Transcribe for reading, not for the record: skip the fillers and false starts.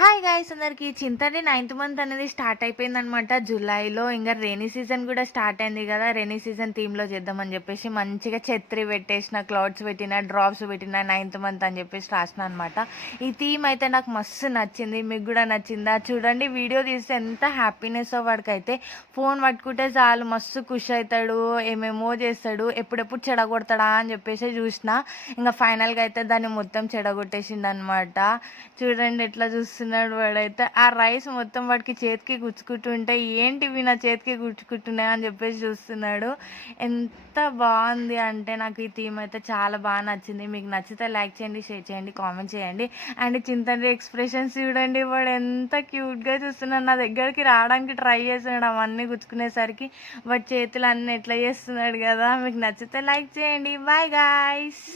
Hi guys అందరికి చింతని 9th month అనేది start అయిపోయిందనమాట జూలైలో. ఇంకా రెయినీ సీజన్ కూడా స్టార్ట్ అయింది కదా. రెయినీ సీజన్ థీమ్లో చేద్దామని చెప్పేసి మంచిగా ఛత్రి పెట్టేసిన, క్లౌడ్స్ పెట్టిన, డ్రాప్స్ పెట్టిన 9th మంత్ అని చెప్పేసి రాసిన అనమాట. ఈ థీమ్ అయితే నాకు మస్తు నచ్చింది. మీకు కూడా నచ్చిందా? చూడండి, వీడియో తీస్తే ఎంత హ్యాపీనెస్ వాడికైతే. ఫోన్ పట్టుకుంటే చాలు మస్తు ఖుషి అవుతాడు, ఏమేమో చేస్తాడు. ఎప్పుడెప్పుడు చెడగొడతాడా అని చెప్పేసి చూసిన. ఇంకా ఫైనల్గా అయితే దాన్ని మొత్తం చెడగొట్టేసిండు అనమాట. చూడండి ఎట్లా చూస్తున్నాడు వాడైతే. ఆ రైస్ మొత్తం వాడికి చేతికి గుచ్చుకుంటుంటే ఏంటివి నా చేతికి గుచ్చుకుంటున్నాయి అని చెప్పేసి చూస్తున్నాడు. ఎంత బాగుంది అంటే నాకు ఈ థీమ్ అయితే చాలా బాగా నచ్చింది. మీకు నచ్చితే లైక్ చేయండి, షేర్ చేయండి, కామెంట్ చేయండి. అండ్ చింతన్ ఎక్స్ప్రెషన్స్ చూడండి, వాడు ఎంత క్యూట్గా చూస్తున్నాడు. నా దగ్గరికి రావడానికి ట్రై చేస్తున్నాడు అవన్నీ గుచ్చుకునేసరికి. వాడి చేతులు అన్నీ ఎట్లా చేస్తున్నాడు కదా. మీకు నచ్చితే లైక్ చేయండి. Bye guys.